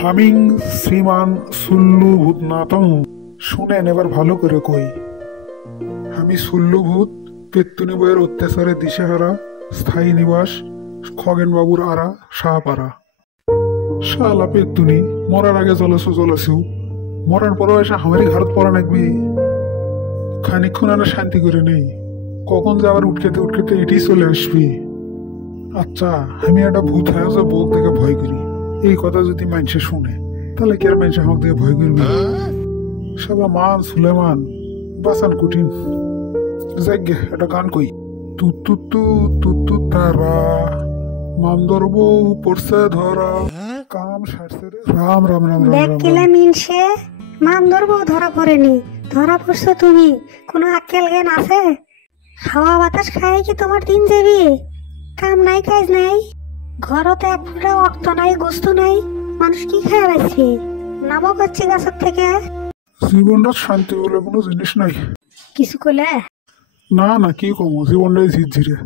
Humming শ্রীমান সুল্লু ভূতনাথং। শুনেন এবার ভালো করে কই। আমি সুল্লু ভূত, পেত্তুনি বইয়ের অত্যাচারে দিশেহারা, স্থায়ী নিবাস খগেন বাবুর আড়া শাহপাড়া। শালা পেত্তুনি, মরার আগে চলেছু, মরার পরও এসে আমারই ঘাড়ত পড়া নাকবি। খানিক্ষণ আর শান্তি করে নেই, কখন যে আবার উঠকেতে এটি চলে আসবি। আচ্ছা, আমি একটা ভূত হয়ে যে বউ থেকে ভয় করি, এই কথা যদি মানুষে শুনে তাহলে কি আর মানুষ আমাকে থেকে ভয় করবে? সবা মান সুলেমান বাসান কঠিন। যাই গে, একটা গান কই। তু তারা মামদর বউ পড়ছে ধরা, কাম সারছে রে। রাম রাম রাম রাম দেখ রাম কেলে রাম। মিনছে, মান ধরবো ধরা পড়েনি, ধরা পড়ছো তুমি। কোনো আক্কেল জ্ঞান আছে? হাওয়া বাতাস খাই কি তোমার দিন যাবি? কাম নাই কাজ নাই, ঘরতে এক ফুটা অক্ত নাই, গোস্ত নাই, মানুষ কি খায় বাঁচবে? নামও করছে গাছের থেকে। জীবনটা শান্তি বলে কোনো জিনিস নাই। কিছু কইলে না না, কি কমো, জীবনটাই ঝিরঝিরে।